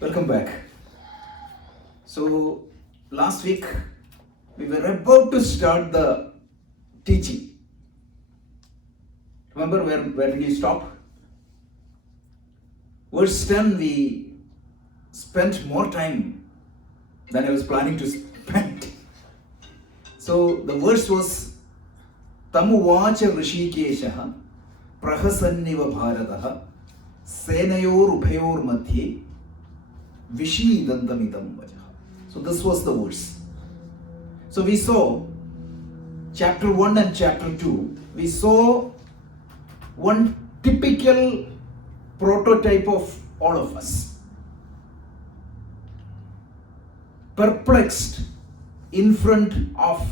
Welcome back. So, last week we were about to start the teaching. Remember where did we stop? Verse 10, we spent more time than I was planning to spend. So, the verse was Tamuvacha Rishikeshaha Prahasanniva Bharataha Senayor Uphayor Madhye Vishidantamidam Vajaha. So this was the verse. So we saw chapter 1 and chapter 2. We saw one typical prototype of all of us. Perplexed in front of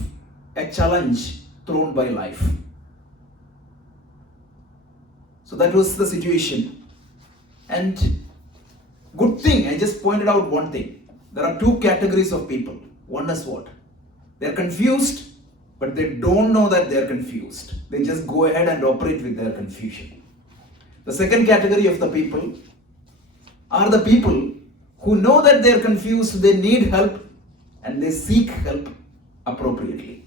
a challenge thrown by life. So that was the situation. And good thing, I just pointed out one thing. There are two categories of people. One is what? They're confused, but they don't know that they're confused. They just go ahead and operate with their confusion. The second category of the people are the people who know that they're confused, they need help, and they seek help appropriately.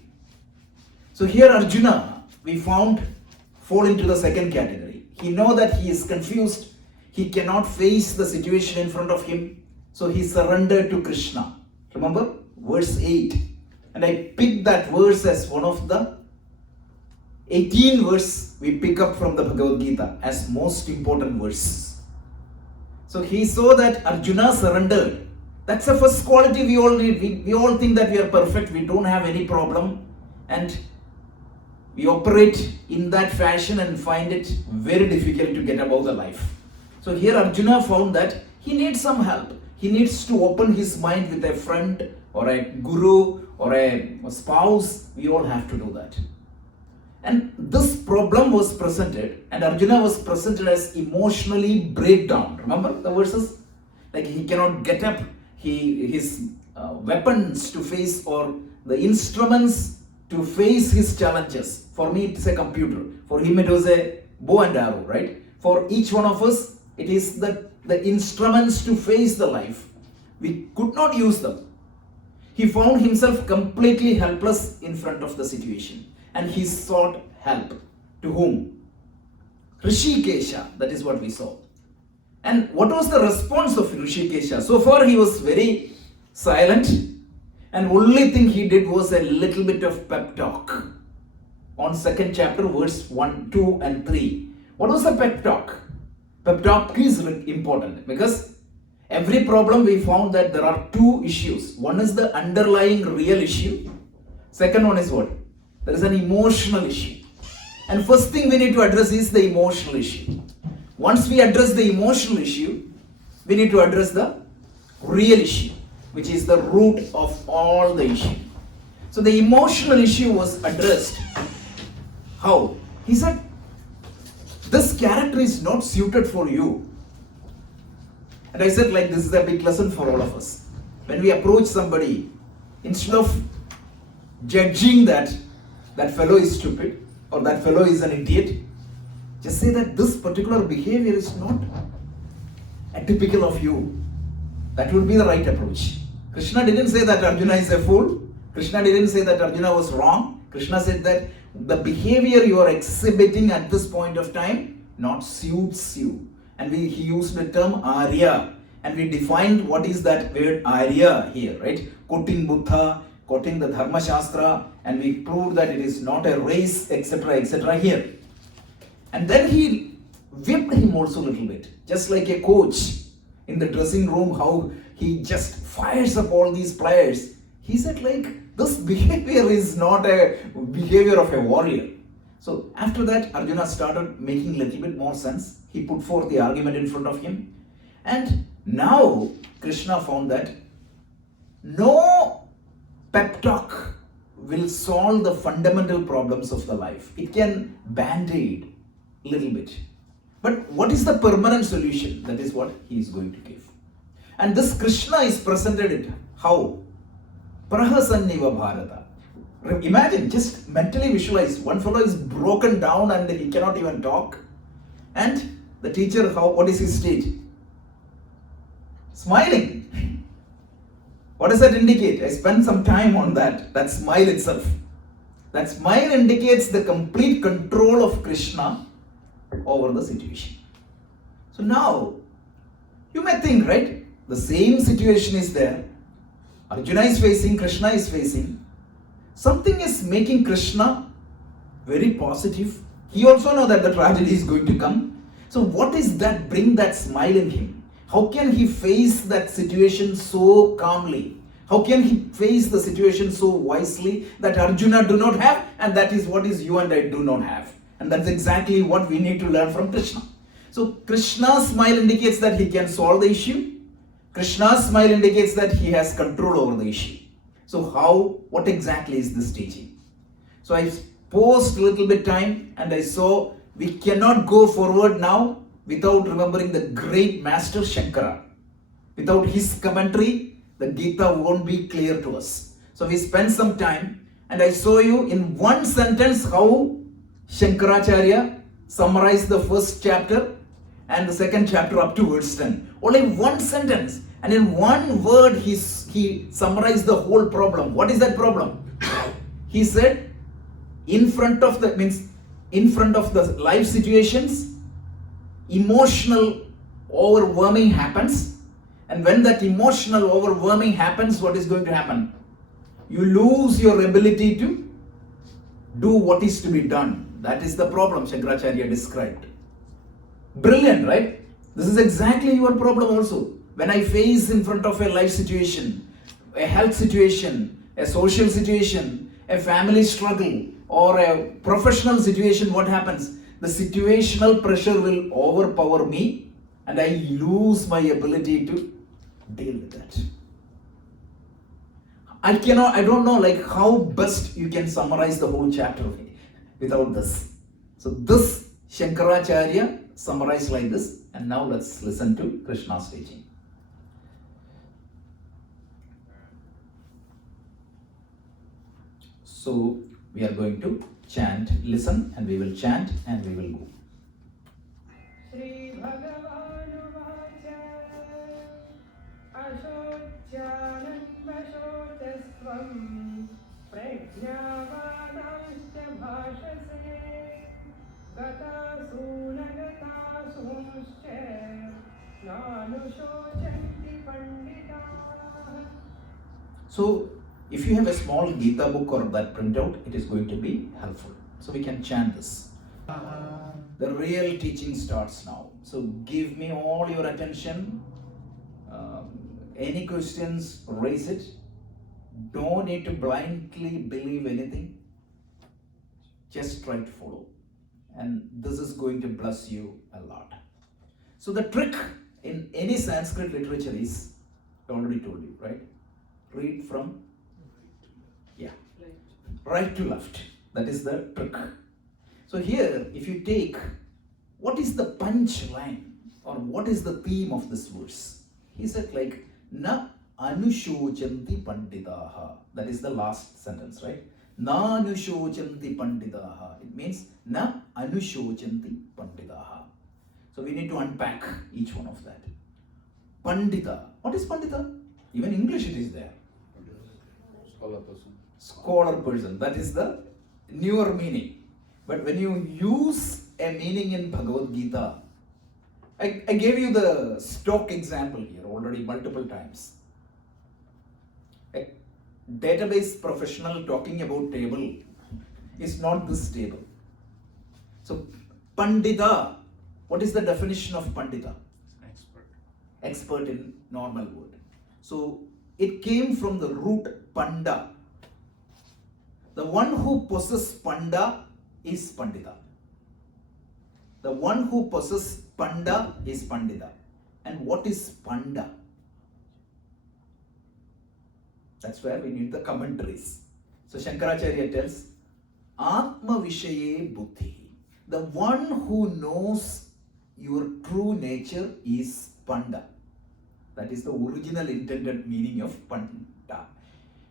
So here Arjuna, we found, fall into the second category. He knows that he is confused. He cannot face the situation in front of him. So he surrendered to Krishna. Remember? Verse 8. And I picked that verse as one of the 18 verse we pick up from the Bhagavad Gita as most important verse. So he saw that Arjuna surrendered. That's the first quality we all need. We all think that we are perfect. We don't have any problem. And we operate in that fashion and find it very difficult to get above the life. So here Arjuna found that he needs some help. He needs to open his mind with a friend or a guru or a spouse. We all have to do that. And this problem was presented, and Arjuna was presented as emotionally breakdown. Remember the verses? Like he cannot get up. His weapons to face, or the instruments to face his challenges. For me, it's a computer. For him, it was a bow and arrow, right? For each one of us, it is the instruments to face the life. We could not use them. He found himself completely helpless in front of the situation. And he sought help. To whom? Rishikesha. That is what we saw. And what was the response of Rishikesha? So far he was very silent. And only thing he did was a little bit of pep talk. On second chapter, verse 1, 2 and 3. What was the pep talk? Pep talk is important because every problem we found that there are two issues. One is the underlying real issue. Second one is what? There is an emotional issue. And first thing we need to address is the emotional issue. Once we address the emotional issue, we need to address the real issue, which is the root of all the issue. So the emotional issue was addressed. How? He said, this character is not suited for you. And I said, like, this is a big lesson for all of us. When we approach somebody, instead of judging that fellow is stupid or that fellow is an idiot, just say that this particular behavior is not atypical of you. That would be the right approach. Krishna didn't say that Arjuna is a fool. Krishna didn't say that Arjuna was wrong. Krishna said that the behavior you are exhibiting at this point of time not suits you. And he used the term Arya. And we defined what is that word Arya here, right? Quoting Buddha, quoting the Dharma Shastra, and we proved that it is not a race, etc. here. And then he whipped him also a little bit, just like a coach in the dressing room, how he just fires up all these players. He said, like, this behavior is not a behavior of a warrior. So after that, Arjuna started making a little bit more sense. He put forth the argument in front of him. And now Krishna found that no pep talk will solve the fundamental problems of the life. It can band-aid a little bit. But what is the permanent solution? That is what he is going to give. And this Krishna is presented it. How? Prahasanniva Bharata. Imagine, just mentally visualize, one fellow is broken down and he cannot even talk. And the teacher, what is his state? Smiling. What does that indicate? I spent some time on that. That smile itself. That smile indicates the complete control of Krishna over the situation. So now, you may think, right? The same situation is there. Arjuna is facing, Krishna is facing. Something is making Krishna very positive. He also knows that the tragedy is going to come. So what is that bring that smile in him? How can he face that situation so calmly? How can he face the situation so wisely that Arjuna do not have, and that is what is you and I do not have. And that's exactly what we need to learn from Krishna. So Krishna's smile indicates that he can solve the issue. Krishna's smile indicates that he has control over the issue. So what exactly is this teaching? So I paused a little bit time and I saw we cannot go forward now without remembering the great master Shankara. Without his commentary, the Gita won't be clear to us. So we spent some time and I saw you in one sentence how Shankaracharya summarized the first chapter and the second chapter up to verse 10. Only one sentence, and in one word he summarized the whole problem. What is that problem? He said, in front of the life situations, emotional overwhelming happens. And when that emotional overwhelming happens, what is going to happen? You lose your ability to do what is to be done. That is the problem Shankaracharya described. Brilliant, right? This is exactly your problem also. When I face in front of a life situation, a health situation, a social situation, a family struggle, or a professional situation, what happens? The situational pressure will overpower me and I lose my ability to deal with that. I don't know like how best you can summarize the whole chapter without this. So this Shankaracharya summarized like this, and now let's listen to Krishna's teaching. So we are going to chant, listen, and we will chant and we will go. Shri Bhagavanu Vacha Ashochanandashotastvam Prajnavadascha bhashase Gatasunagatasumscha Nanushocanti panditaah. So if you have a small Gita book or that printout, it is going to be helpful. So we can chant this. The real teaching starts now. So give me all your attention. Any questions, raise it. Don't need to blindly believe anything. Just try to follow. And this is going to bless you a lot. So the trick in any Sanskrit literature is, I already told you, right? Read from right to left. That is the trick. So here, if you take, what is the punch line or what is the theme of this verse? He said like, na anushocanti panditaha. That is the last sentence, right? Na anushocanti panditaha. It means na anushocanti panditaha. So we need to unpack each one of that. Pandita. What is Pandita? Even English it is there. Scholar person. That is the newer meaning. But when you use a meaning in Bhagavad Gita, I gave you the stock example here already multiple times. A database professional talking about table is not this table. So Pandita, what is the definition of Pandita? Expert in normal word. So it came from the root Panda. The one who possesses Panda is Pandita. The one who possesses Panda is Pandita. And what is Panda? That's where we need the commentaries. So Shankaracharya tells, Atma Vishaye Buddhi. The one who knows your true nature is Panda. That is the original intended meaning of Panda.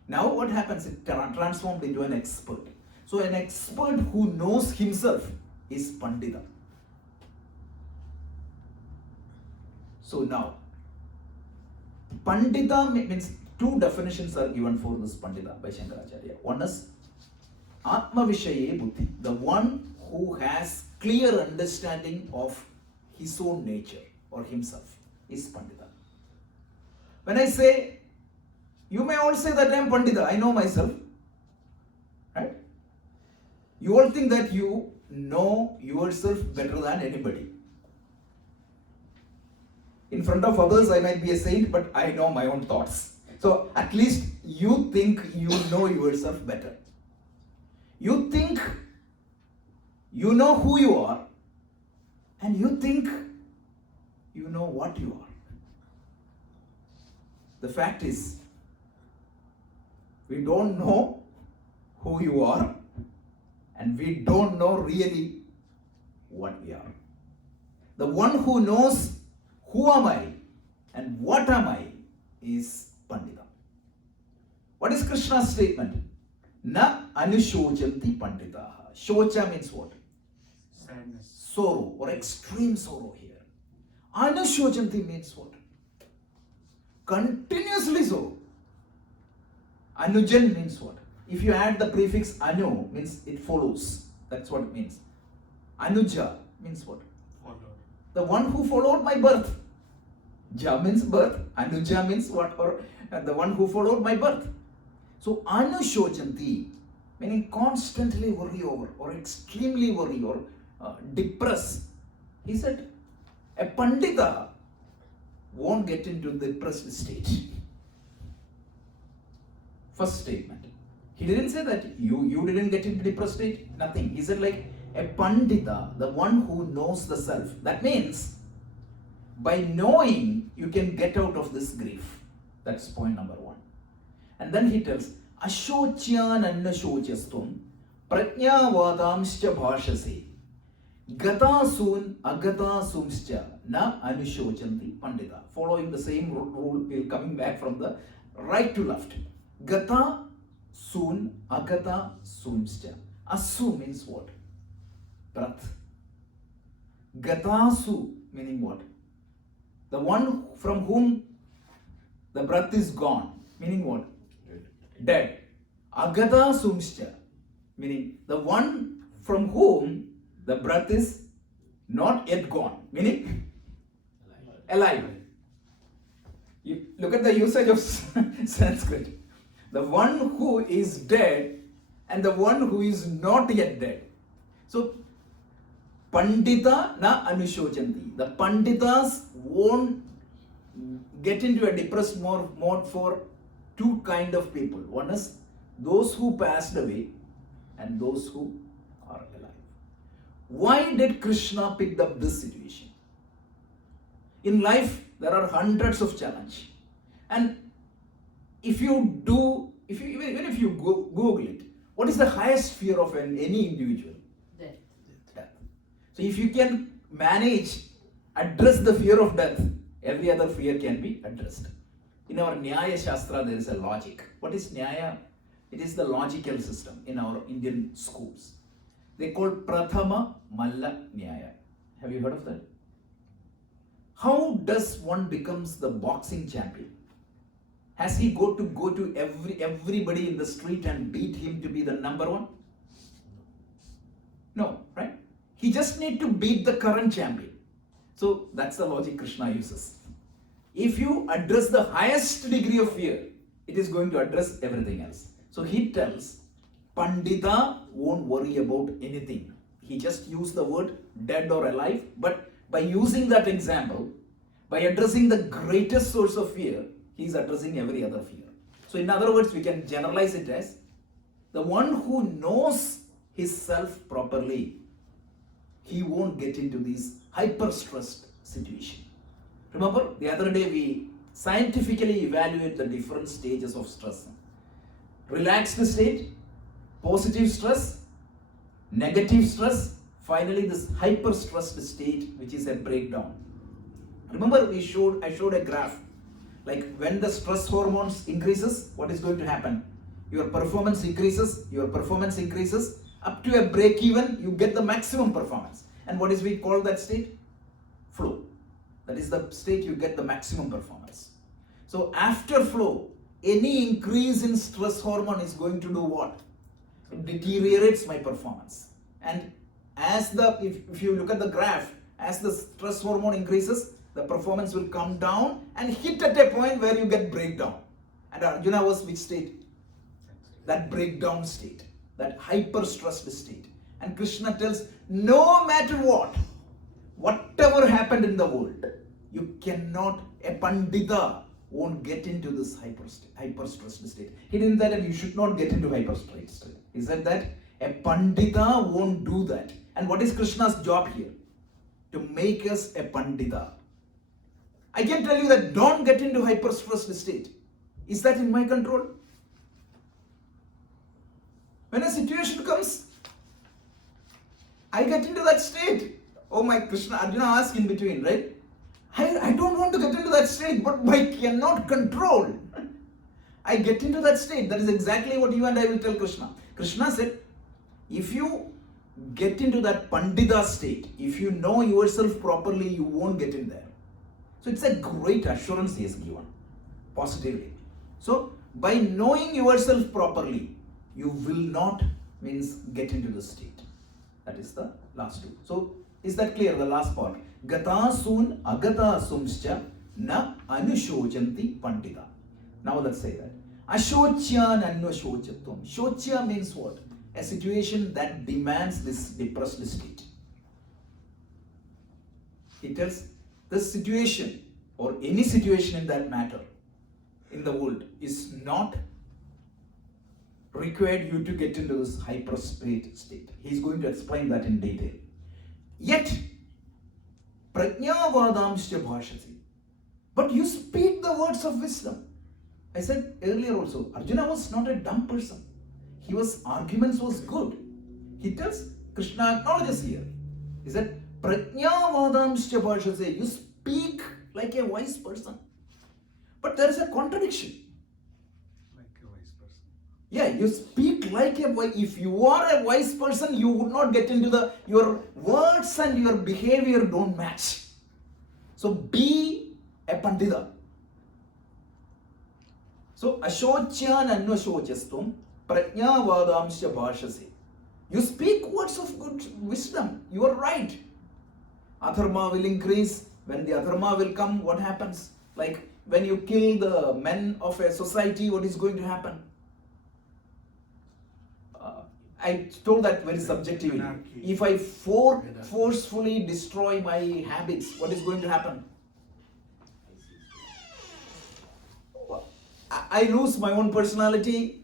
Now what happens? It transformed into an expert. So an expert who knows himself is Pandita. So now, Pandita means two definitions are given for this Pandita by Shankaracharya. One is Atma Vishaye Buddhi, the one who has clear understanding of his own nature or himself is Pandita. When I say, you may all say that I am Pandita, I know myself. Right? You all think that you know yourself better than anybody. In front of others, I might be a saint, but I know my own thoughts. So at least you think you know yourself better. You think you know who you are, and you think you know what you are. The fact is, we don't know who you are, and we don't know really what we are. The one who knows who am I and what am I is Pandita. What is Krishna's statement? Na anushojanti panditaha. Shocha means what? Sadness. Sorrow or extreme sorrow here. Anushojanti means what? Continuously sorrow. Anujan means what? If you add the prefix anu, means it follows. That's what it means. Anuja means what? Followed. The one who followed my birth. Ja means birth. Anuja means what? Or the one who followed my birth. So anushojanti, meaning constantly worry over or extremely worry or depress. He said, a Pandita won't get into the depressed state. First statement. He didn't say that you didn't get into depressed state. Nothing. He said like a Pandita, the one who knows the self. That means by knowing you can get out of this grief. That's point number one. And then he tells, Ashocyan annashochyastum prajnavadamscha bhashase gatasun agatasumscha na anushocanti pandita. Following the same rule, we're coming back from the right to left. Gata sun agata sumscha. Asu means what? Breath. Gatasu meaning what? The one from whom the breath is gone, meaning what? Dead. Agata sumscha, meaning the one from whom the breath is not yet gone, meaning alive. You look at the usage of Sanskrit. The one who is dead and the one who is not yet dead. So, Pandita na anushojanti. The Panditas won't get into a depressed mode for two kind of people. One is those who passed away and those who are alive. Why did Krishna pick up this situation? In life, there are hundreds of challenges. And even if you Google it, what is the highest fear of any individual? Death. So if you can address the fear of death, every other fear can be addressed. In our Nyaya Shastra, there is a logic. What is Nyaya? It is the logical system in our Indian schools. They call Prathama Malla Nyaya. Have you heard of that? How does one becomes the boxing champion? Has he go to everybody in the street and beat him to be the number one? No, right? He just need to beat the current champion. So that's the logic Krishna uses. If you address the highest degree of fear, it is going to address everything else. So he tells, Pandita won't worry about anything. He just used the word dead or alive, but by using that example, by addressing the greatest source of fear, he is addressing every other fear. So in other words, we can generalize it as the one who knows his self properly, he won't get into these hyper-stressed situation. Remember, the other day we scientifically evaluate the different stages of stress. Relaxed state, positive stress, negative stress, finally this hyper-stressed state, which is a breakdown. Remember, I showed a graph. Like when the stress hormones increases, what is going to happen? Your performance increases, up to a break even, you get the maximum performance. And what is we call that state? Flow. That is the state you get the maximum performance. So after flow, any increase in stress hormone is going to do what? It deteriorates my performance. And if you look at the graph, as the stress hormone increases, the performance will come down and hit at a point where you get breakdown. And Arjuna was which state? That breakdown state, that hyper stressed state. And Krishna tells, no matter what, whatever happened in the world, you cannot, a pandita won't get into this hyper stressed state. He didn't say that you should not get into hyper stressed state. He said that a pandita won't do that. And what is Krishna's job here? To make us a pandita. I can tell you that don't get into hyper stressed state. Is that in my control? When a situation comes, I get into that state. Oh my Krishna, Arjuna asked in between, right? I don't want to get into that state, but I cannot control. I get into that state. That is exactly what you and I will tell Krishna. Krishna said, if you get into that pandita state, if you know yourself properly, you won't get in there. So it's a great assurance he has given, positively. So by knowing yourself properly, you will not get into the state. That is the last two. So is that clear? The last part. Gatasun agatasumscha na anushojanti pandita. Now let's say that. Ashocyan anushochatum. Shochya means what? A situation that demands this depressed state. It tells this situation or any situation in that matter in the world is not required you to get into this hyper state. He's going to explain that in detail. Yet, prajnavadamsya bhashati. But you speak the words of wisdom. I said earlier also, Arjuna was not a dumb person. Arguments was good. He tells, Krishna acknowledges here. He said, prajnavadamsya bhashati. You speak like a wise person. But there is a contradiction. Yeah, you speak like a wise. If you are a wise person, you would not get into your words and your behavior don't match. So be a pandita. So ashocyan anvashocastum prajnavadamsya bhashase. You speak words of good wisdom. You are right. Adharma will increase. When the adharma will come, what happens? Like when you kill the men of a society, what is going to happen? I told that very subjectively. Anarchy. If I forcefully destroy my habits, what is going to happen? I lose my own personality.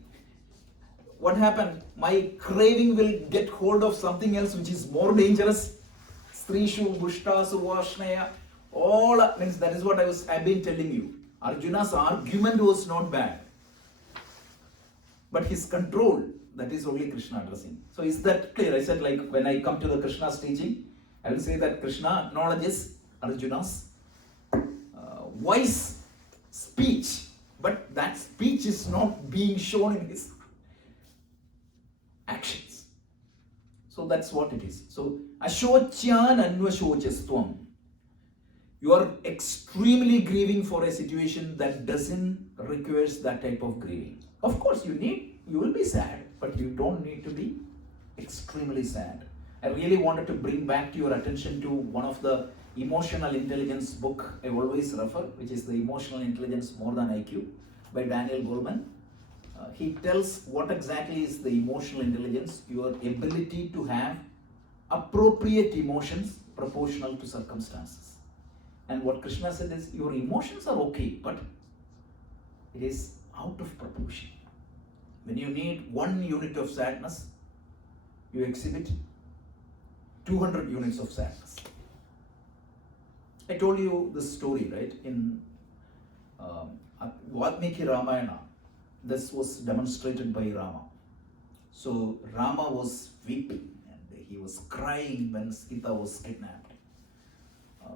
What happened? My craving will get hold of something else which is more dangerous. Strishu, Gushtasu, Vashnaya. All means that is what I've been telling you. Arjuna's argument was not bad. But his control, that is only Krishna addressing. So is that clear? I said like when I come to the Krishna's teaching, I will say that Krishna acknowledges Arjuna's wise speech, but that speech is not being shown in his actions. So that's what it is. So ashocyan anvashocastvam. You are extremely grieving for a situation that doesn't requires that type of grieving. Of course, you will be sad, but you don't need to be extremely sad. I really wanted to bring back to your attention to one of the emotional intelligence book I always refer, which is the Emotional Intelligence More Than IQ by Daniel Goleman. He tells what exactly is the emotional intelligence, your ability to have appropriate emotions proportional to circumstances. And what Krishna said is, your emotions are okay, but it is out of proportion. When you need 1 unit of sadness, you exhibit 200 units of sadness. I told you this story, right? In Valmiki Ramayana, this was demonstrated by Rama. So Rama was weeping and he was crying when Sita was kidnapped.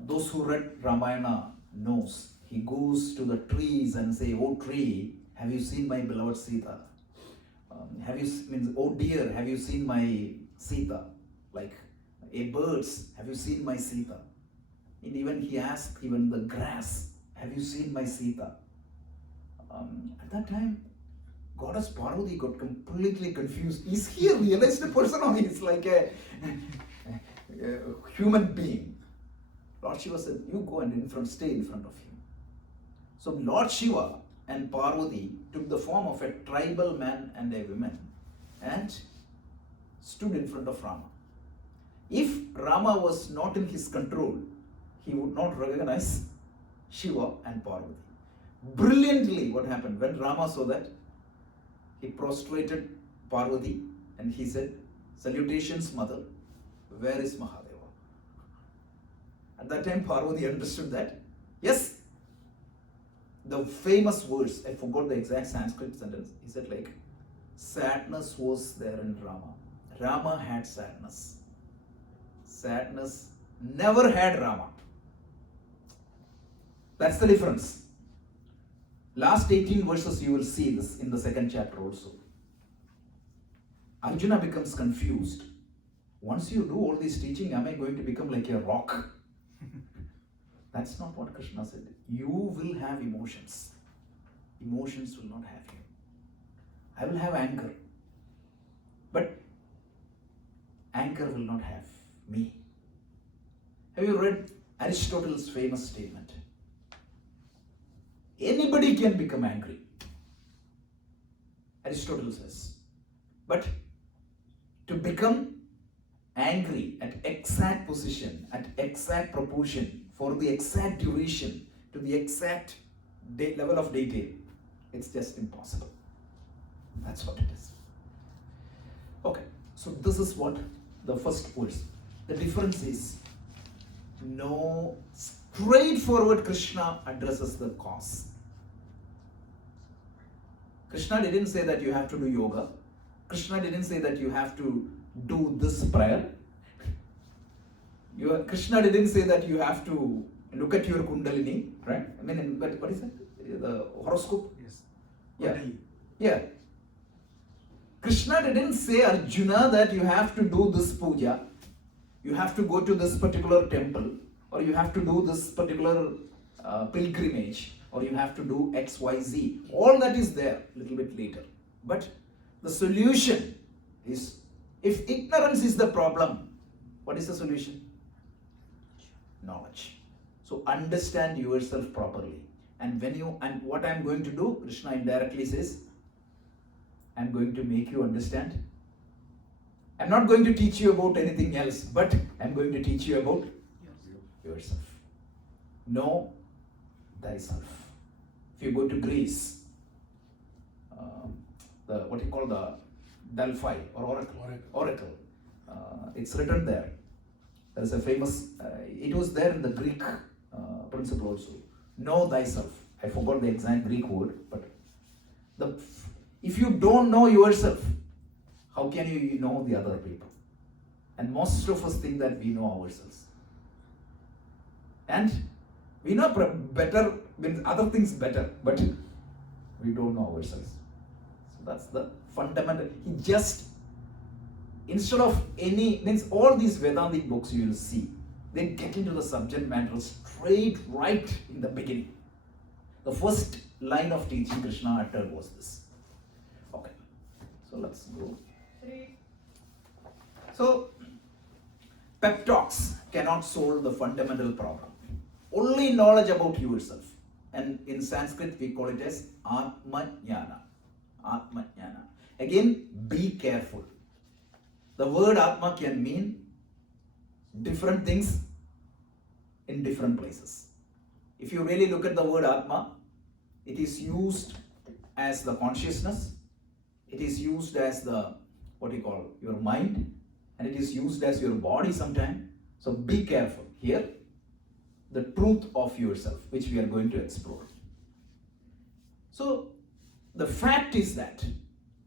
Those who read Ramayana knows. He goes to the trees and say, "Oh tree, have you seen my beloved Sita? Oh deer, have you seen my Sita? Like, birds, have you seen my Sita?" And even he asked even the grass, "Have you seen my Sita?" At that time, Goddess Parvati got completely confused. Is he a realized person or he is like a human being? Lord Shiva said, you go and stay in front of him. So Lord Shiva and Parvati took the form of a tribal man and a woman and stood in front of Rama. If Rama was not in his control, he would not recognize Shiva and Parvati. Brilliantly, what happened? When Rama saw that, he prostrated Parvati and he said, salutations, mother, where is Mahadeva? At that time, Parvati understood that, yes, the famous words, I forgot the exact Sanskrit sentence, he said like, sadness was there in Rama. Rama had sadness. Sadness never had Rama. That's the difference. Last 18 verses you will see this in the second chapter also. Arjuna becomes confused. Once you do all this teaching, am I going to become like a rock? That's not what Krishna said. You will have emotions. Emotions will not have you. I will have anger. But anger will not have me. Have you read Aristotle's famous statement? Anybody can become angry. Aristotle says. But to become angry at exact position, at exact proportion, for the exact duration, to the exact level of detail, it's just impossible. That's what it is. Okay, so this is what the first verse. The difference is, no, straightforward Krishna addresses the cause. Krishna didn't say that you have to do yoga. Krishna didn't say that you have to do this prayer. Krishna didn't say that you have to look at your kundalini, right? I mean, what is it? The horoscope? Yes. Yeah. Yeah. Krishna didn't say, Arjuna, that you have to do this puja, you have to go to this particular temple, or you have to do this particular pilgrimage, or you have to do X, Y, Z. All that is there a little bit later. But the solution is, if ignorance is the problem, what is the solution? Knowledge. So understand yourself properly. And what I'm going to do, Krishna indirectly says, I'm going to make you understand. I'm not going to teach you about anything else, but I'm going to teach you about yourself. Know thyself. If you go to Greece, the Delphi or Oracle, it's written there. There is a famous, it was there in the Greek principle also. Know thyself. I forgot the exact Greek word, but if you don't know yourself, how can you know the other people? And most of us think that we know ourselves. And we know better, other things better, but we don't know ourselves. So that's the fundamental. He just, instead of all these Vedantic books you will see, they get into the subject matter straight right in the beginning. The first line of teaching Krishna uttered was this. Okay, so let's go. So, pep talks cannot solve the fundamental problem. Only knowledge about yourself. And in Sanskrit we call it as Atma Jnana. Atma Jnana. Again, be careful. The word Atma can mean different things in different places. If you really look at the word Atma, it is used as the consciousness, it is used as your mind, and it is used as your body sometimes. So be careful. Here, the truth of yourself, which we are going to explore. So the fact is that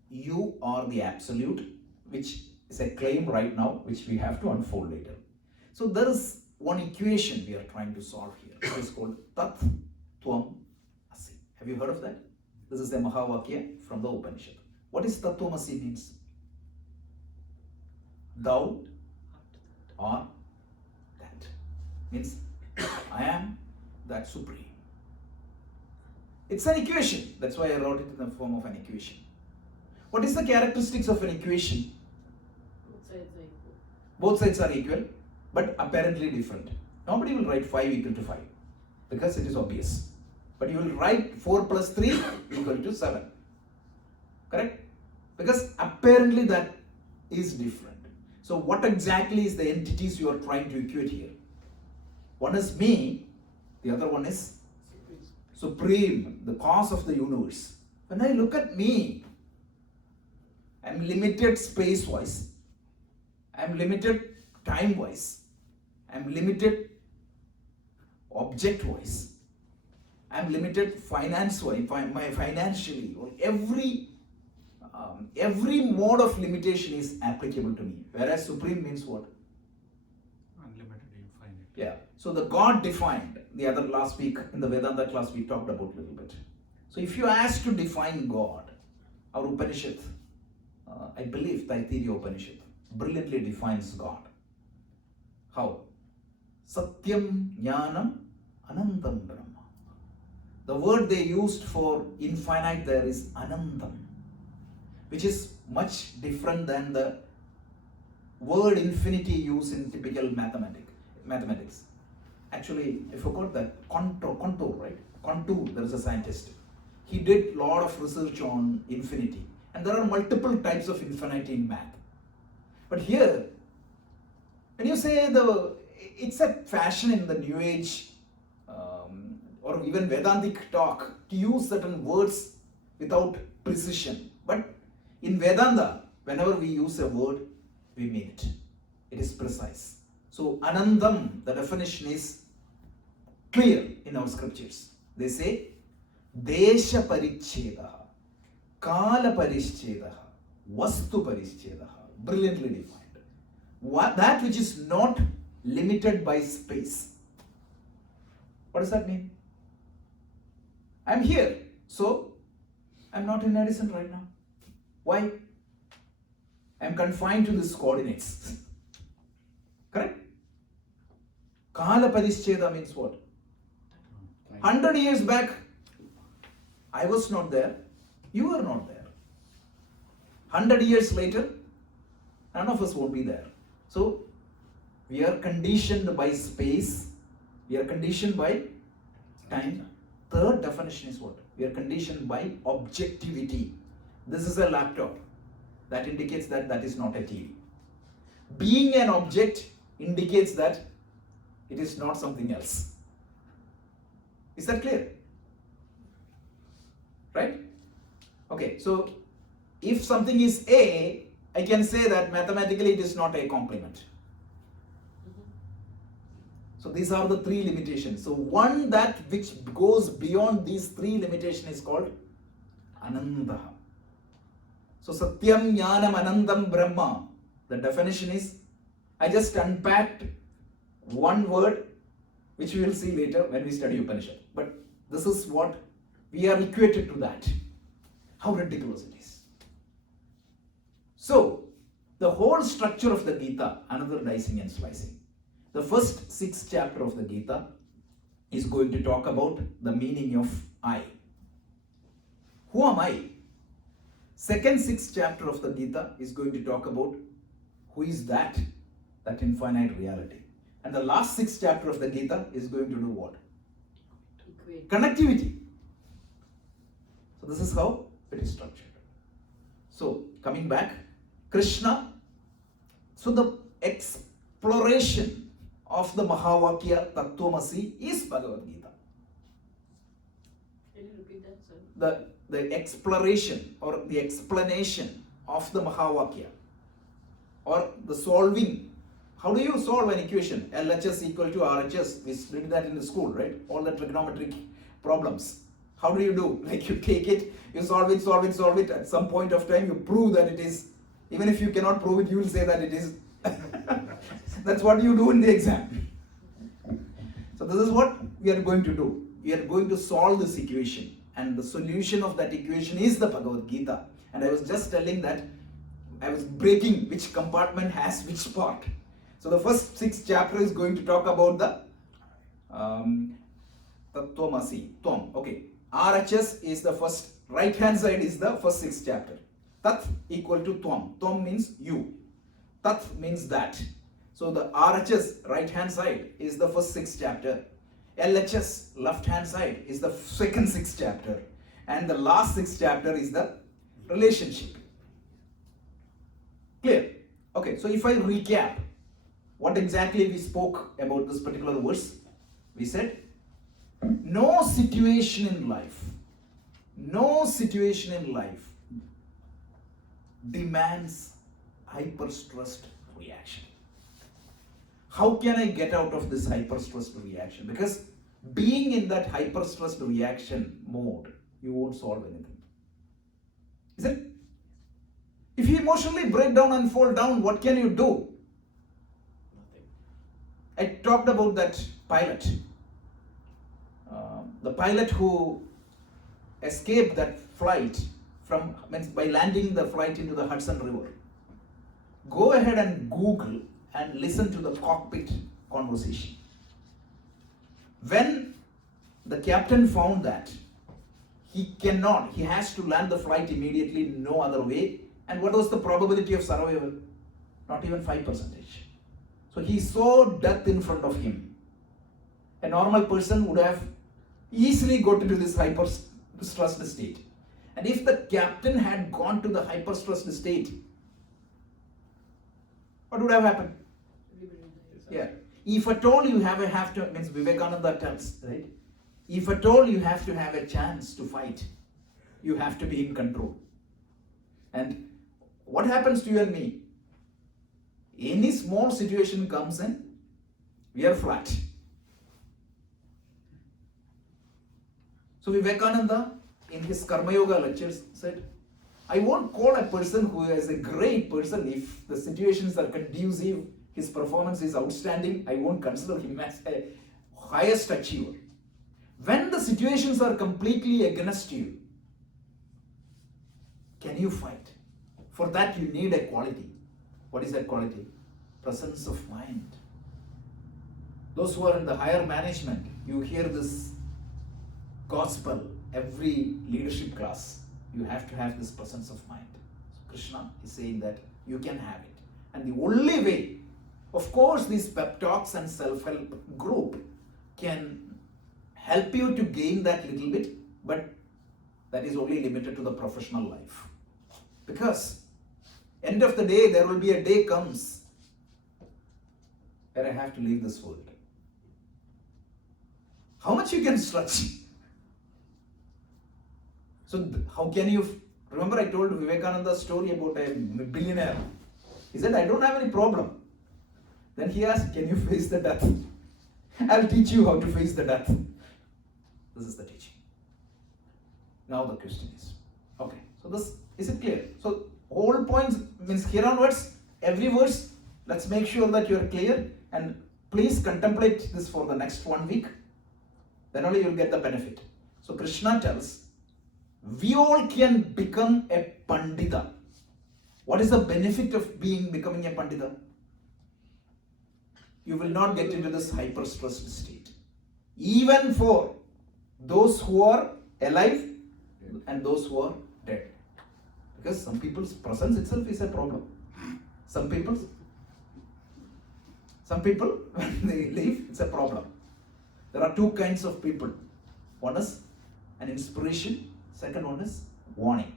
you are the absolute, which is a claim right now, which we have to unfold later. So there is one equation we are trying to solve here. It is called Tat Tvam Asi. Have you heard of that? This is a Mahavakya from the Upanishad. What is Tat Tvam Asi means? Thou art that. Means I am that supreme. It's an equation. That's why I wrote it in the form of an equation. What is the characteristics of an equation? Both sides Both sides are equal. are equal, but apparently different. Nobody will write 5 equal to 5 because it is obvious. But you will write 4 plus 3 equal to 7. Correct? Because apparently that is different. So what exactly is the entities you are trying to equate here? One is me, the other one is Supreme, the cause of the universe. When I look at me, I am limited space-wise, I am limited time-wise, I am limited object-wise, I am limited finance-wise, financially, or every mode of limitation is applicable to me. Whereas Supreme means what? Unlimited, infinite. Yeah. So the God defined, the other last week in the Vedanta class we talked about a little bit. So if you ask to define God, our Upanishad, I believe Taittiriya Upanishad, brilliantly defines God. How? Satyam Jnanam Anantam Brahma. The word they used for infinite there is Anantam, which is much different than the word infinity used in typical mathematics. Actually, I forgot that Contour, right? Contour, there is a scientist. He did a lot of research on infinity. And there are multiple types of infinity in math. But here, when you say it's a fashion in the New Age or even Vedantic talk to use certain words without precision. But in Vedanta, whenever we use a word, we mean it. It is precise. So Anandam, the definition is clear in our scriptures. They say Desha Parichedaha, Kala Parichedaha, Vastu Parichedaha. Brilliantly defined. That which is not limited by space. What does that mean? I'm here, so I'm not in Edison right now. Why? I'm confined to these coordinates. Correct? Kala Parischeda means what? 100 years back, I was not there, you were not there. 100 years later, none of us won't be there. So, we are conditioned by space, we are conditioned by time. Third definition is what? We are conditioned by objectivity. This is a laptop. That indicates that that is not a TV. Being an object indicates that it is not something else. Is that clear? Right? Okay, so if something is A, I can say that mathematically it is not a complement. So these are the 3 limitations. So one that which goes beyond these 3 limitations is called Ananda. So Satyam Jnanam Anandam Brahma. The definition is, I just unpacked one word which we will see later when we study Upanishad. But this is what we are equated to that. How ridiculous it is. So the whole structure of the Gita, another dicing and slicing. The first 6 chapter of the Gita is going to talk about the meaning of I. Who am I? Second 6 chapter of the Gita is going to talk about who is that infinite reality. And the last 6 chapter of the Gita is going to do what? Equate. Connectivity. So this is how it is structured. So coming back, Krishna, so the exploration of the Mahavakya Tattvamasi is Bhagavad Gita. Can you repeat that, sir? The exploration or the explanation of the Mahavakya or the solving. How do you solve an equation? LHS equal to RHS. We did that in the school, right? All the trigonometric problems. How do you do? Like you take it, you solve it. At some point of time, you prove that it is. Even if you cannot prove it, you will say that it is. That's what you do in the exam. So this is what we are going to do. We are going to solve this equation. And the solution of that equation is the Bhagavad Gita. And I was just telling that I was breaking which compartment has which part. So the first 6 chapter is going to talk about the Tattvamasi, Tvam. Okay. RHS is the first, right hand side is the first 6 chapter. Tat equal to Tvam. Tvam means you. Tat means that. So the RHS, right hand side, is the first 6 chapter. LHS, left hand side, is the second 6 chapter. And the last 6 chapter is the relationship. Clear? Okay, so if I recap what exactly we spoke about this particular verse, we said, no situation in life demands hyper-stressed reaction. How can I get out of this hyper-stressed reaction? Because being in that hyper-stressed reaction mode, you won't solve anything. Is it? If you emotionally break down and fall down, what can you do? Nothing. I talked about that pilot. The pilot who escaped that flight by landing the flight into the Hudson River. Go ahead and Google and listen to the cockpit conversation. When the captain found that he has to land the flight immediately, no other way. And what was the probability of survival? Not even 5%. So he saw death in front of him. A normal person would have easily got into this hyper-stressed state. And if the captain had gone to the hyper-stressed state, what would have happened? Everybody dies. Yeah. If at all you have to, means Vivekananda tells, right? If at all you have to have a chance to fight, you have to be in control. And what happens to you and me? Any small situation comes in, we are flat. So Vivekananda, in his Karma Yoga lectures, said, I won't call a person who is a great person if the situations are conducive, his performance is outstanding, I won't consider him as a highest achiever. When the situations are completely against you, can you fight? For that you need a quality. What is that quality? Presence of mind. Those who are in the higher management, you hear this gospel every leadership class. You have to have this presence of mind. So Krishna is saying that you can have it. And the only way, of course, these pep talks and self-help group can help you to gain that little bit, but that is only limited to the professional life. Because end of the day, there will be a day comes where I have to leave this world. How much you can stretch? So how can you, remember I told Vivekananda's story about a billionaire. He said, I don't have any problem. Then he asked, can you face the death? I'll teach you how to face the death. This is the teaching. Now the question is, okay, so this, is it clear? So all points means here onwards, every verse, let's make sure that you are clear and please contemplate this for the next 1 week. Then only you'll get the benefit. So Krishna tells, we all can become a Pandita. What is the benefit of becoming a Pandita? You will not get into this hyper-stressed state. Even for those who are alive and those who are dead. Because some people's presence itself is a problem. Some people, when they leave, it's a problem. There are 2 kinds of people. One is an inspiration, second one is warning.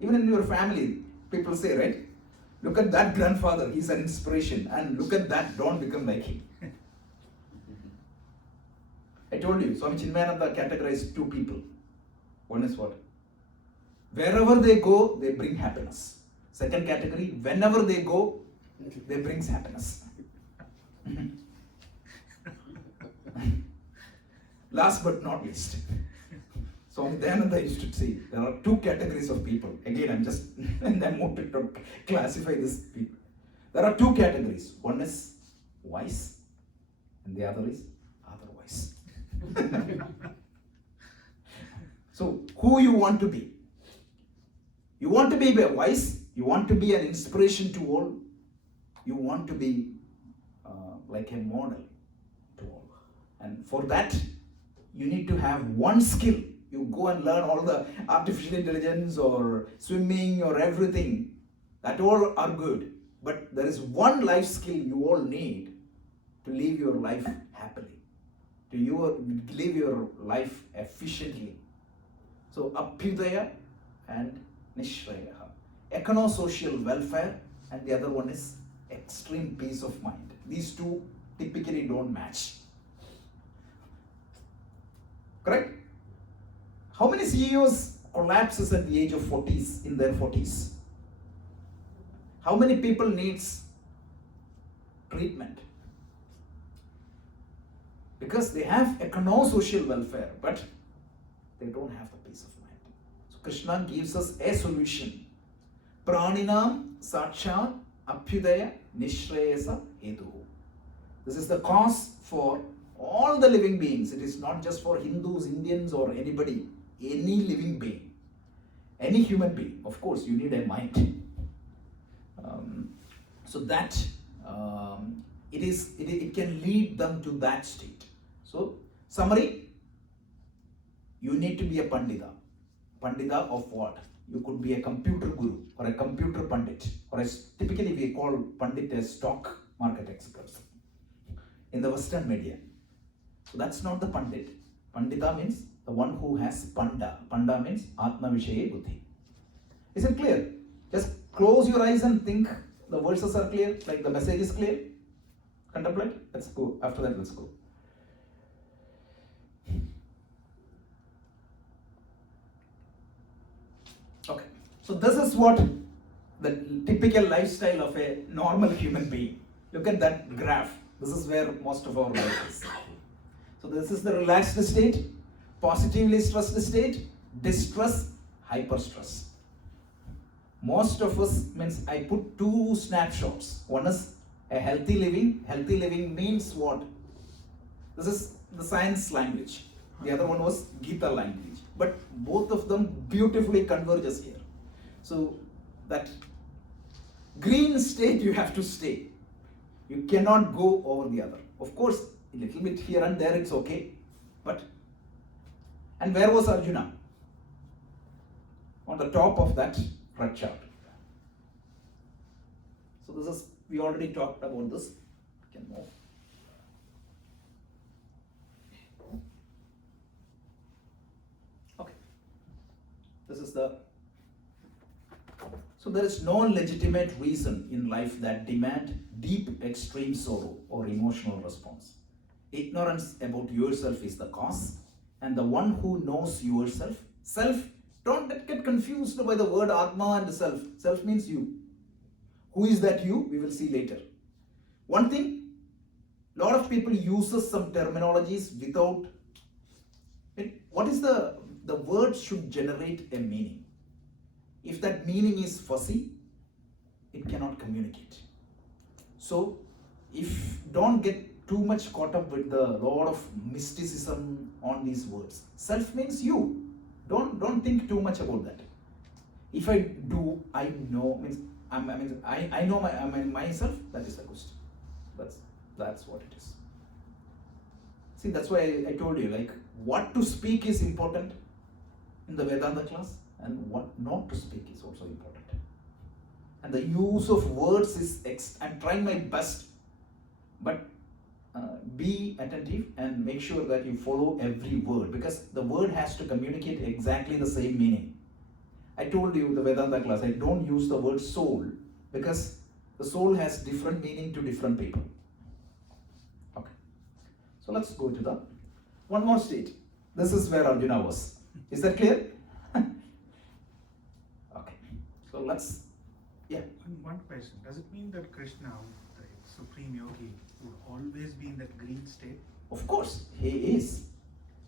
Even in your family, people say, right? Look at that grandfather, he's an inspiration, and look at that, don't become like him. I told you, Swami Chinmayananda categorized 2 people. One is what? Wherever they go, they bring happiness. Second category, whenever they go, they brings happiness. Last but not least, Swami Dayananda used to say, there are 2 categories of people. Again, I'm just in the mood to classify these people. There are 2 categories. One is wise, and the other is otherwise. So, who you want to be? You want to be wise, you want to be an inspiration to all, you want to be like a model to all. And for that, you need to have one skill You go and learn all the artificial intelligence or swimming or everything. That all are good. But there is one life skill you all need to live your life happily, live your life efficiently. So Abhyudaya and Nishraya. Econo-social welfare, and the other one is extreme peace of mind. These two typically don't match. Correct? How many CEOs collapses at the age of 40s, in their 40s? How many people needs treatment? Because they have econo-social welfare, but they don't have the peace of mind. So Krishna gives us a solution. Praninam Sakshat Abhyudaya Nishreyasa Hetu. This is the cause for all the living beings. It is not just for Hindus, Indians, or anybody. Any living being, any human being. Of course, you need a mind. So that it can lead them to that state. So summary: you need to be a pandita. Pandita of what? You could be a computer guru or a computer pandit, or typically we call pandit as stock market experts in the Western media. So that's not the pandit. Pandita means the one who has panda. Panda means Atma Vishaye Buddhi. Is it clear? Just close your eyes and think the verses are clear, like the message is clear. Contemplate. Let's go. After that, let's go. Okay. So this is what the typical lifestyle of a normal human being. Look at that graph. This is where most of our life is. So this is the relaxed state, positively stressed state, distress, hyper stress. Most of us, means I put two snapshots. One is a healthy living. Healthy living means what? This is the science language. The other one was Geeta language. But both of them beautifully converges here. So that green state you have to stay. You cannot go over the other. Of course, a little bit here and there it's okay. But, and where was Arjuna? On the top of that red chart. So this is, we already talked about this. We can move. Okay. This is the, so there is no legitimate reason in life that demand deep extreme sorrow or emotional response. Ignorance about yourself is the cause, and the one who knows yourself, self, don't get confused by the word Atma and self. Self means you. Who is that you? We will see later. One thing, a lot of people uses some terminologies without, what is the word should generate a meaning. If that meaning is fuzzy, it cannot communicate. So, if don't get too much caught up with the lot of mysticism on these words. Self means you. Don't think too much about that. If I do, I know means I know myself. That is the question. That's what it is. See, that's why I told you, like, what to speak is important in the Vedanta class, and what not to speak is also important. And the use of words is, I'm trying my best, but be attentive and make sure that you follow every word, because the word has to communicate exactly the same meaning. I told you the Vedanta class, I don't use the word soul because the soul has different meaning to different people. Okay. So let's go to the one more state. This is where Arjuna was. Is that clear? Okay. So let's, yeah. One question. Does it mean that Krishna, the supreme yogi, would always be in that green state? Of course, he is.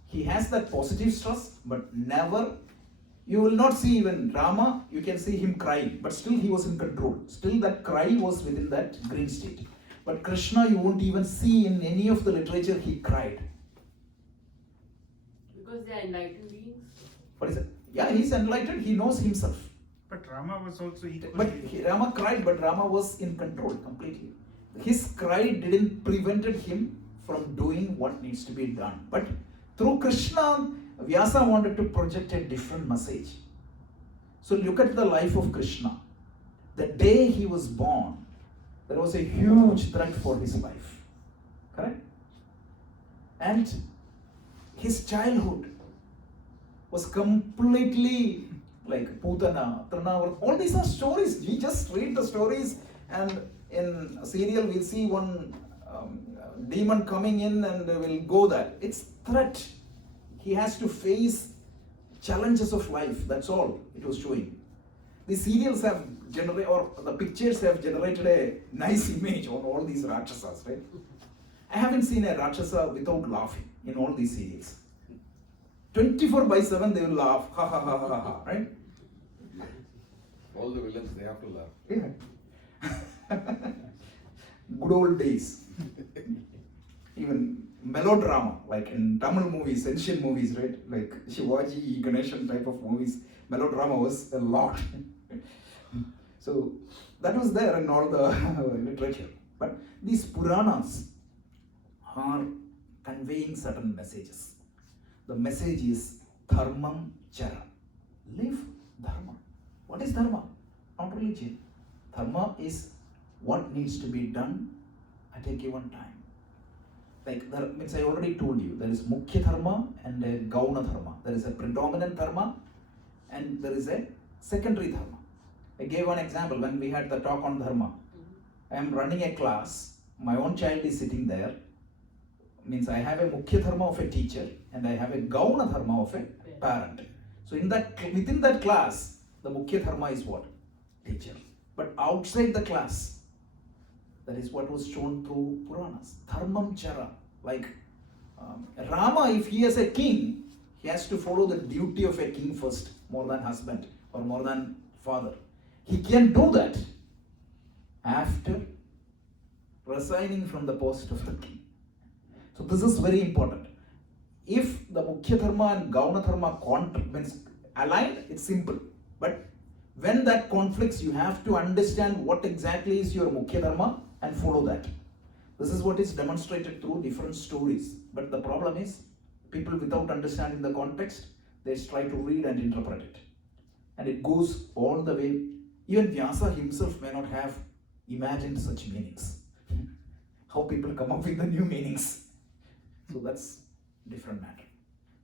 He has that positive stress, but never, you will not see even Rama, you can see him crying, but still he was in control. Still that cry was within that green state. But Krishna, you won't even see in any of the literature he cried. Because they are enlightened beings. What is it? Yeah, he's enlightened, he knows himself. But Rama was also equally... But Rama cried, but Rama was in control completely. His cry didn't prevented him from doing what needs to be done. But through Krishna, Vyasa wanted to project a different message. So look at the life of Krishna. The day he was born, there was a huge threat for his life. Correct? And his childhood was completely like Putana, Trana, all these are stories. We just read the stories, and in a serial we'll see one demon coming in and will go there. It's threat. He has to face challenges of life. That's all it was showing. The serials have generated, or the pictures have generated a nice image on all these Rakshasas, right? I haven't seen a Rakshasa without laughing in all these serials. 24/7 they will laugh, ha ha ha ha ha, right? All the villains, they have to laugh. Yeah. Good old days. Even melodrama, like in Tamil movies, ancient movies, right? Like Shivaji, Ganeshan type of movies, melodrama was a lot. So that was there in all the literature. But these Puranas are conveying certain messages. The message is Dharmam Chara. Live Dharma. What is Dharma? Not religion. Dharma is what needs to be done at a given time. Like there means I already told you, there is Mukhya Dharma and a Gauna Dharma. There is a predominant Dharma and there is a secondary Dharma. I gave one example when we had the talk on Dharma. I am running a class, my own child is sitting there. Means I have a Mukhya Dharma of a teacher and I have a Gauna Dharma of a parent. So in that, within that class, the Mukhya Dharma is what? Teacher. But outside the class, that is what was shown through Puranas. Dharmam Chara. Like Rama, if he is a king, he has to follow the duty of a king first, more than husband or more than father. He can do that after resigning from the post of the king. So this is very important. If the Mukhya Dharma and Gauna Dharma means aligned, it's simple. But when that conflicts, you have to understand what exactly is your Mukhya Dharma and follow that. This is what is demonstrated through different stories. But the problem is, people without understanding the context, they try to read and interpret it. And it goes all the way. Even Vyasa himself may not have imagined such meanings. How people come up with the new meanings. So that's different matter.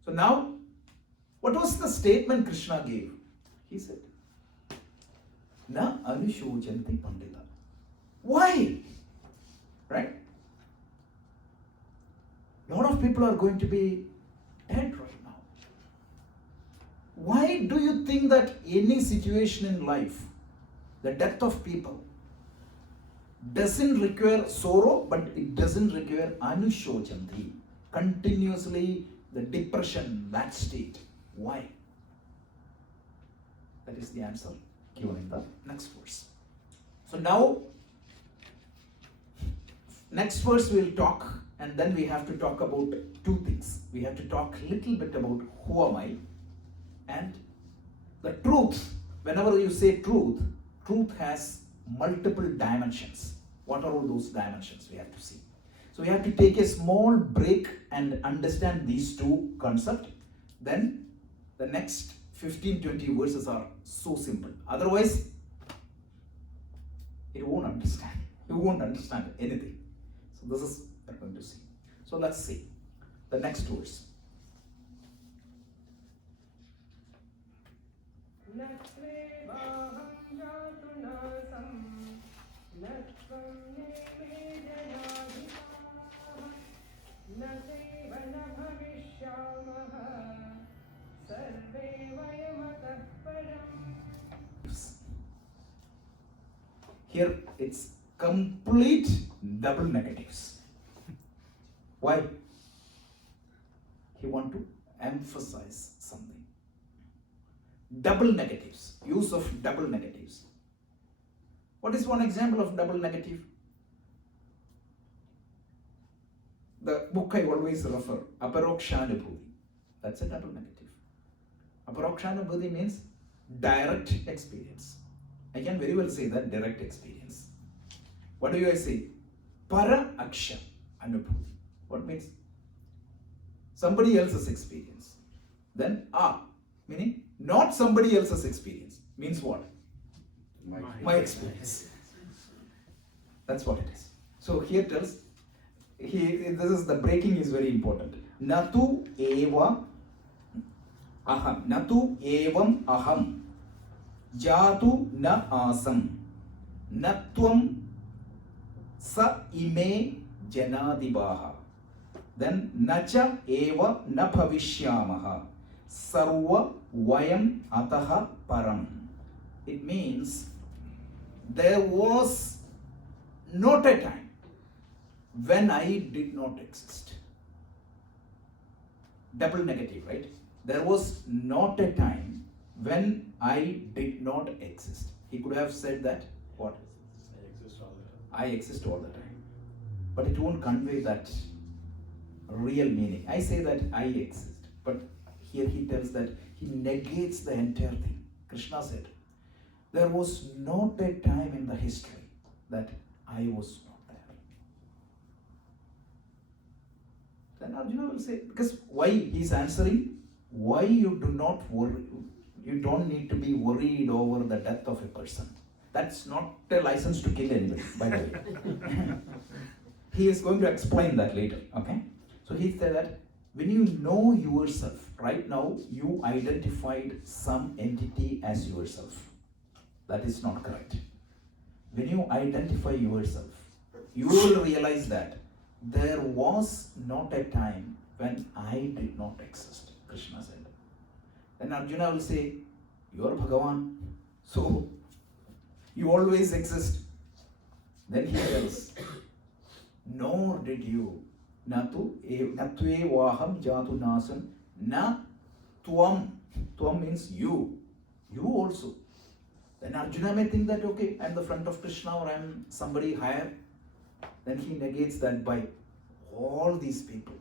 So now, what was the statement Krishna gave? He said, Na anushojanti pandita. Why? Right? A lot of people are going to be dead right now. Why do you think that any situation in life, the death of people, doesn't require sorrow, but it doesn't require anushojanti? Continuously, the depression, that state. Why? That is the answer given in the next verse. So now, next verse we'll talk, and then we have to talk about two things. We have to talk a little bit about who am I, and the truth. Whenever you say truth, truth has multiple dimensions. What are all those dimensions? We have to see. So we have to take a small break and understand these two concepts. Then the next 15-20 verses are so simple. Otherwise, you won't understand. You won't understand anything. So this is what we're going to see. So let's see the next verse. नत्वेवाहं जातु नासं न त्वं नेमे जनाधिपाः न चैव न भविष्यामः सर्वे वयमतः परम्. Here it's complete double negatives. Why? He want to emphasize something. Double negatives, use of double negatives. What is one example of double negative? The book I always refer, Aparokshanubhuti. That's a double negative. Aparokshanubhuti means direct experience. I can very well say that direct experience. What do I say? Para aksha anubhuti. What means? Somebody else's experience. Then meaning not somebody else's experience. Means what? My experience. That's what it is. So here tells, this is the breaking is very important. Natu eva aham. Natu evam aham. Jatu na asam. Natvam sa ime janadibaha. Then nacha eva na bhavishyamaha. Sarva vayam ataha param. It means there was not a time when I did not exist. Double negative, right? There was not a time when I did not exist. He could have said that, what? I exist all the time. But it won't convey that real meaning. I say that I exist, but here he tells that he negates the entire thing. Krishna said, there was not a time in the history that I was not there. Then Arjuna will say, because why he's answering, why you do not worry, you don't need to be worried over the death of a person. That's not a license to kill anybody, by the way. He is going to explain that later, okay? So he said that when you know yourself, right now you identified some entity as yourself. That is not correct. When you identify yourself, you will realize that there was not a time when I did not exist, Krishna said. Then Arjuna will say, you are Bhagavan, so you always exist. Then he tells, nor did you, natve vaham jatu nasan, na tvam. Tvam means you also. Then Arjuna may think that, okay, I'm the front of Krishna or I'm somebody higher. Then he negates that by all these people.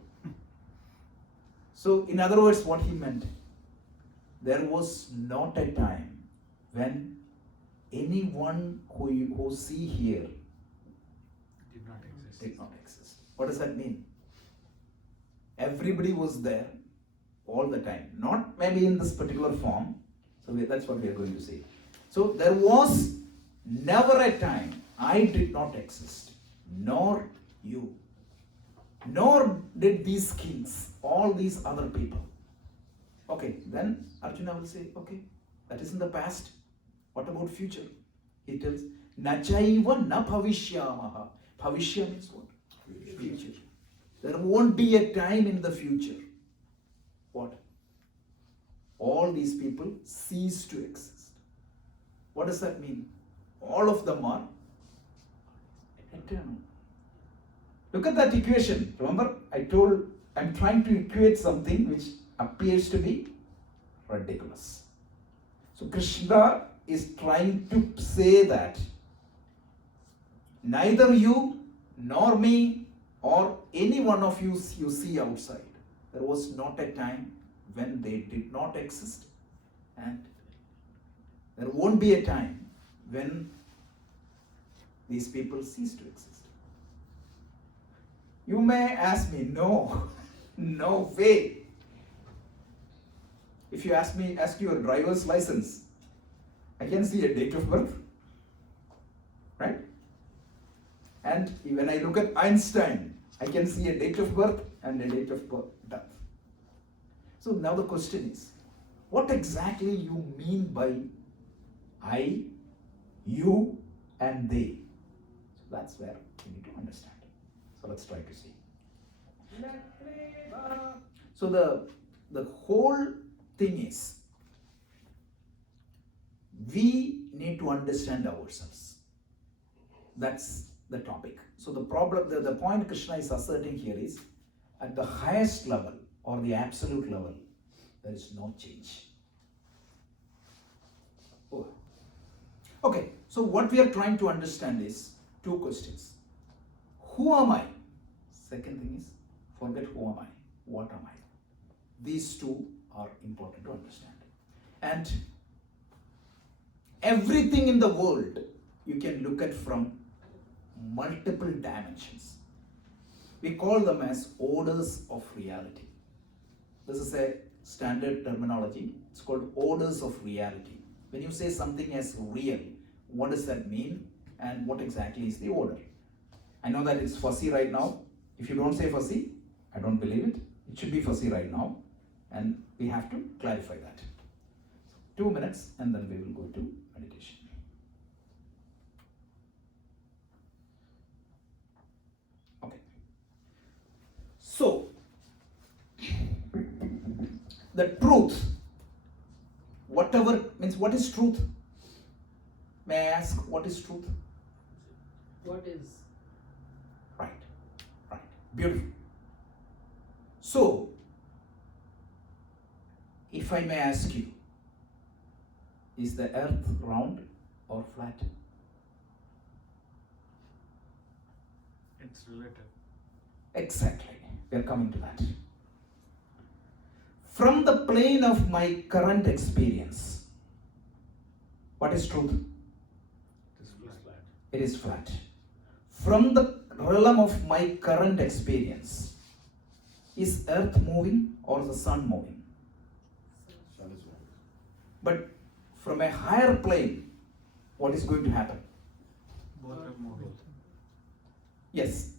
So, in other words, what he meant, there was not a time when anyone who you see here did not exist. What does that mean? Everybody was there all the time. Not maybe in this particular form. So that's what we are going to say. So there was never a time I did not exist, nor you, nor did these kings, all these other people. Okay, then Arjuna will say, okay, that is in the past. What about future? He tells, Nachaiva na bhavishyamaha. Bhavishya means what? Future. There won't be a time in the future. What? All these people cease to exist. What does that mean? All of them are eternal. Look at that equation. Remember, I told I'm trying to equate something which appears to be ridiculous. So Krishna is trying to say that neither you nor me or any one of you see outside, there was not a time when they did not exist, and there won't be a time when these people cease to exist. You may ask me, no, no way. If you ask your driver's license, I can see a date of birth, right? And when I look at Einstein, I can see a date of birth and a date of death. So now the question is, what exactly you mean by I, you, and they? So that's where we need to understand. So let's try to see. So the whole thing is, we need to understand ourselves. That's the topic. So the problem, the point Krishna is asserting here is, at the highest level or the absolute level, there is no change. Oh. Okay, so what we are trying to understand is two questions. Who am I? Second thing is, forget who am I, what am I? These two are important to understand. And everything in the world you can look at from multiple dimensions. We call them as orders of reality. This is a standard terminology. It's called orders of reality. When you say something as real, what does that mean and what exactly is the order? I know that it's fuzzy right now. If you don't say fuzzy, I don't believe it. It should be fuzzy right now, and we have to clarify that. 2 minutes and then we will go to meditation. Okay. So, the truth, whatever means, what is truth? May I ask, what is truth? What is? Right, right, beautiful. So, if I may ask you, is the earth round or flat? It's relative. Exactly, we are coming to that. From the plane of my current experience, what is truth? It is flat. It is flat. From the realm of my current experience, is earth moving or the sun moving? Sun is moving. But from a higher plane, what is going to happen? Both are moving. Yes.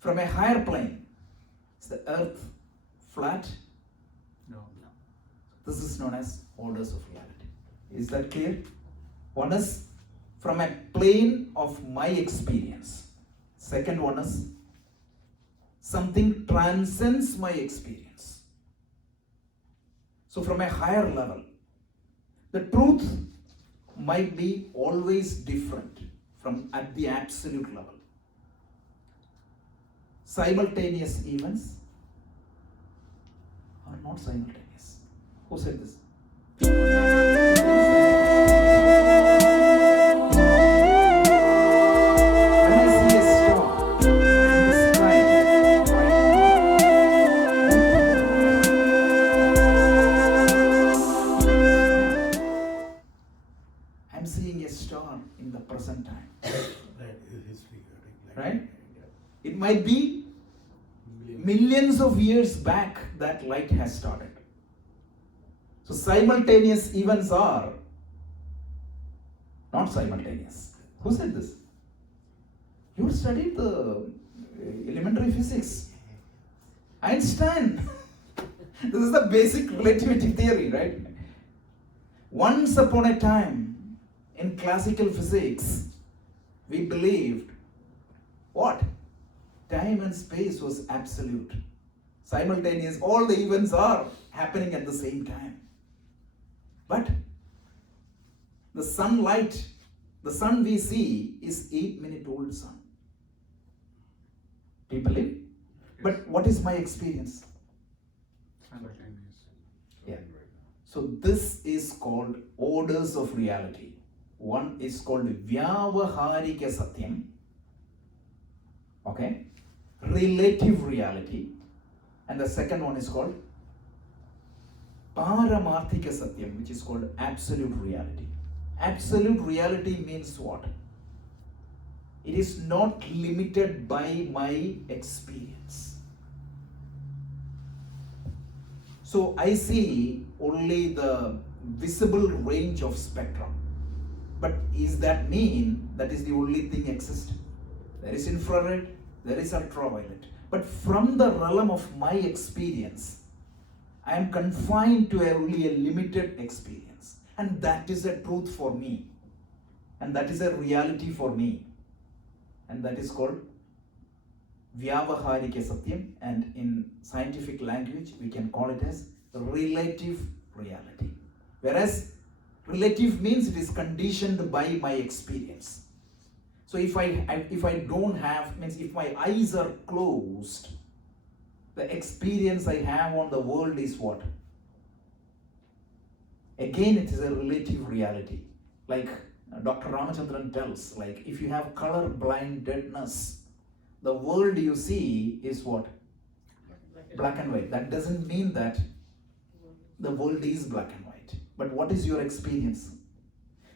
From a higher plane, is the earth flat? No. This is known as orders of reality. Is that clear? One is from a plane of my experience. Second one is something transcends my experience. So from a higher level, the truth might be always different from at the absolute level. Simultaneous events are not simultaneous. Who said this? When I see a star in the sky, I'm seeing a star in the present time. That is history. Right? It might be millions of years back that light has started. So simultaneous events are not simultaneous. Who said this? You studied the elementary physics. Einstein. This is the basic relativity theory, right? Once upon a time in classical physics, we believed what? Time and space was absolute. Simultaneous, all the events are happening at the same time. But the sunlight, the sun we see is 8-minute-old sun. Do you believe? But what is my experience? Simultaneous. Yeah. So this is called orders of reality. One is called Vyavaharika Satyam. Okay? Relative reality. And the second one is called Paramarthika Satyam, which is called absolute reality. Absolute reality means what? It is not limited by my experience. So I see only the visible range of spectrum. But is that mean that is the only thing exists? There is infrared, there is ultraviolet. But from the realm of my experience, I am confined to only a limited experience. And that is a truth for me. And that is a reality for me. And that is called Vyavaharika Satyam. And in scientific language, we can call it as relative reality. Whereas relative means it is conditioned by my experience. So if I don't have, means if my eyes are closed, the experience I have on the world is what? Again, it is a relative reality. Like Dr. Ramachandran tells, like if you have color blindness, the world you see is what? Black and white. That doesn't mean that the world is black and white. But what is your experience?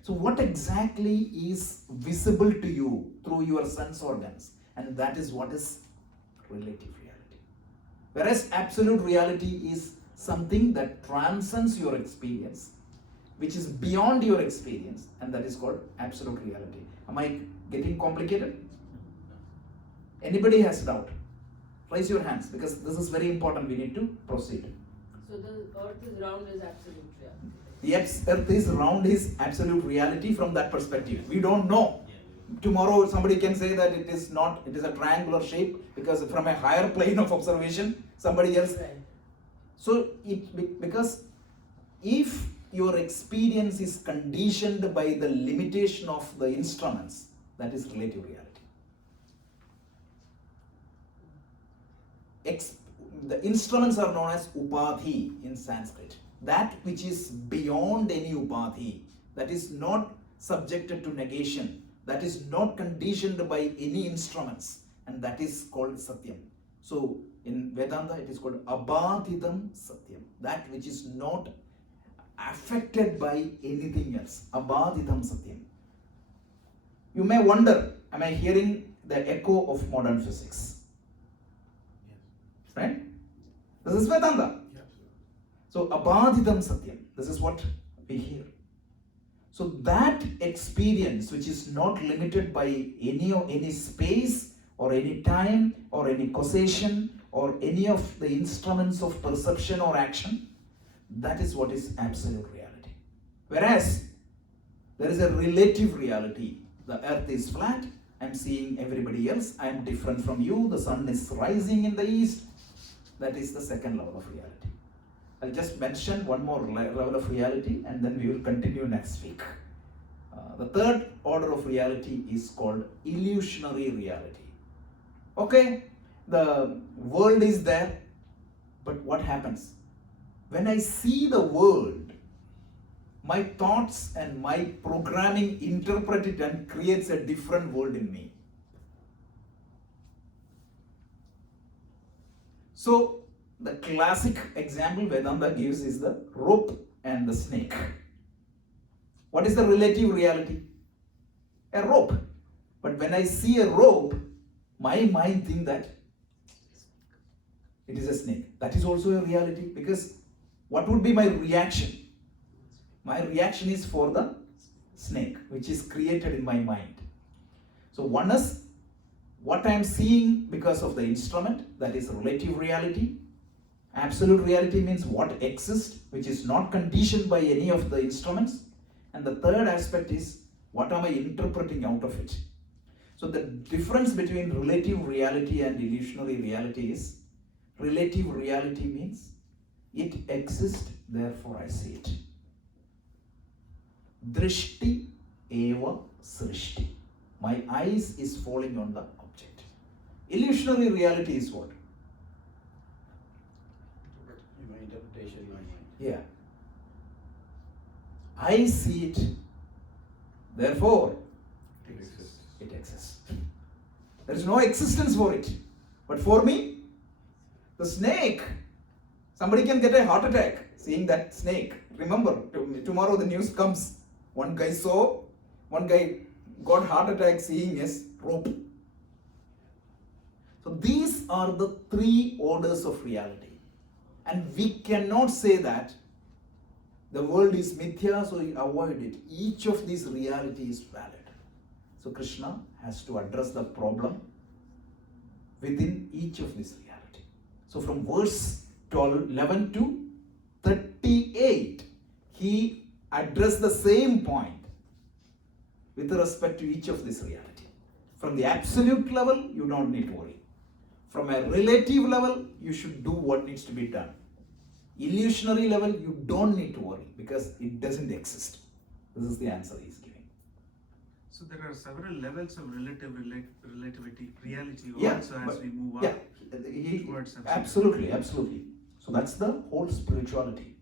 So what exactly is visible to you through your sense organs? And that is what is relative reality. Whereas absolute reality is something that transcends your experience, which is beyond your experience, and that is called absolute reality. Am I getting complicated? Anybody has doubt? Raise your hands, because this is very important. We need to proceed. So the earth is round is absolute reality. Yes, earth is round is absolute reality from that perspective. We don't know. Tomorrow somebody can say that it is not, it is a triangular shape, because from a higher plane of observation, somebody else. Right. So because if your experience is conditioned by the limitation of the instruments, that is relative reality. The instruments are known as upadhi in Sanskrit. That which is beyond any upadhi, that is not subjected to negation, that is not conditioned by any instruments, and that is called Satyam. So in Vedanta it is called abadhitam Satyam, that which is not affected by anything else. Abadhitam Satyam. You may wonder, am I hearing the echo of modern physics? Right? This is Vedanta. Yes. So abadhitam Satyam, this is what we hear. So that experience, which is not limited by any space or any time or any causation or any of the instruments of perception or action, that is what is absolute reality. Whereas there is a relative reality. The earth is flat, I'm seeing everybody else, I'm different from you, the sun is rising in the east. That is the second level of reality. I'll just mention one more level of reality, and then we will continue next week. The third order of reality is called illusionary reality. Okay, the world is there, but what happens? When I see the world, my thoughts and my programming interpret it and creates a different world in me. So the classic example Vedanta gives is the rope and the snake. What is the relative reality? A rope. But when I see a rope, my mind thinks that it is a snake. That is also a reality, because what would be my reaction? My reaction is for the snake, which is created in my mind. So one is what I am seeing because of the instrument, that is relative reality. Absolute reality means what exists, which is not conditioned by any of the instruments. And the third aspect is what am I interpreting out of it. So the difference between relative reality and illusionary reality is, relative reality means it exists, therefore I see it. Drishti eva srishti. My eyes is falling on the object. Illusionary reality is what? My interpretation in my mind. Yeah. I see it, therefore It exists. it exists. There is no existence for it. But for me, the snake, somebody can get a heart attack seeing that snake. Remember, tomorrow the news comes. One guy got heart attack seeing his rope. So these are the three orders of reality. And we cannot say that the world is mithya, so you avoid it. Each of these reality is valid. So Krishna has to address the problem within each of these reality. So from verse 11 to 38, he addressed the same point with respect to each of this reality. From the absolute level, you don't need to worry. From a relative level, you should do what needs to be done. Illusionary level, you don't need to worry because it doesn't exist. This is the answer he is giving. So there are several levels of relativity, reality Yeah, also as but- we move Yeah, up. towards absolutely. So that's the whole spirituality.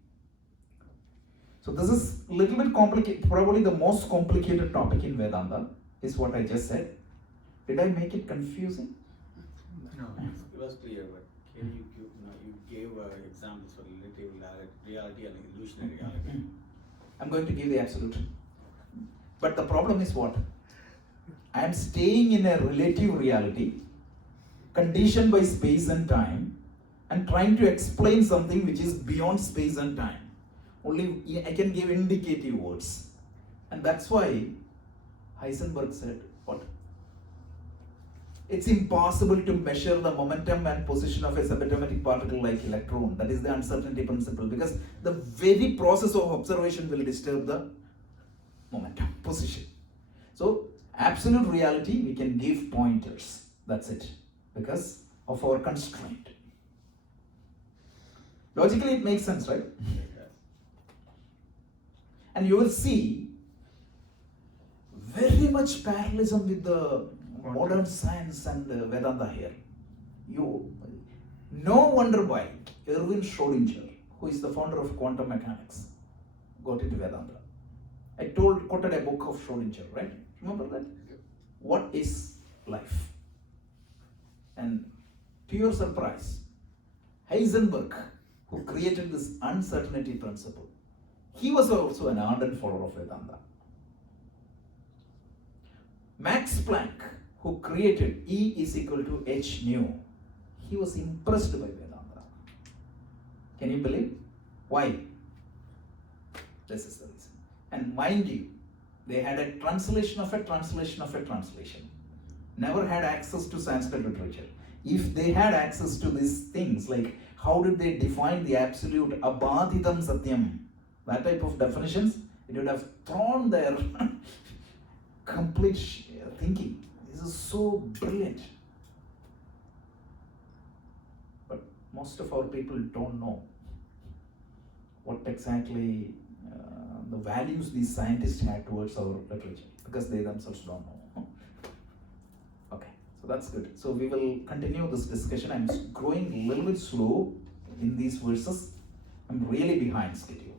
So this is a little bit complicated, probably the most complicated topic in Vedanta is what I just said. Did I make it confusing? No. It was clear, but can you gave examples for relative reality and illusionary reality. I'm going to give the absolute. But the problem is what? I am staying in a relative reality, conditioned by space and time, and trying to explain something which is beyond space and time. Only I can give indicative words. And that's why Heisenberg said, what? It's impossible to measure the momentum and position of a subatomic particle like electron. That is the uncertainty principle, because the very process of observation will disturb the momentum, position. So, absolute reality, we can give pointers. That's it. Because of our constraint. Logically, it makes sense, right? And you will see very much parallelism with the modern science and Vedanta here. No wonder why Erwin Schrödinger, who is the founder of quantum mechanics, got into Vedanta. I quoted a book of Schrödinger, right? Remember that? What is life? And to your surprise, Heisenberg, who created this uncertainty principle, he was also an ardent follower of Vedanta. Max Planck, who created E is equal to h nu, he was impressed by Vedanta. Can you believe? Why? This is the reason. And mind you, they had a translation of a translation of a translation. Never had access to Sanskrit literature. If they had access to these things, like how did they define the absolute abadhitam satyam, that type of definitions, it would have thrown their complete thinking. This is so brilliant. But most of our people don't know what exactly the values these scientists had towards our literature, because they themselves don't know. Okay, so that's good. So we will continue this discussion. I'm growing a little bit slow in these verses. I'm really behind schedule.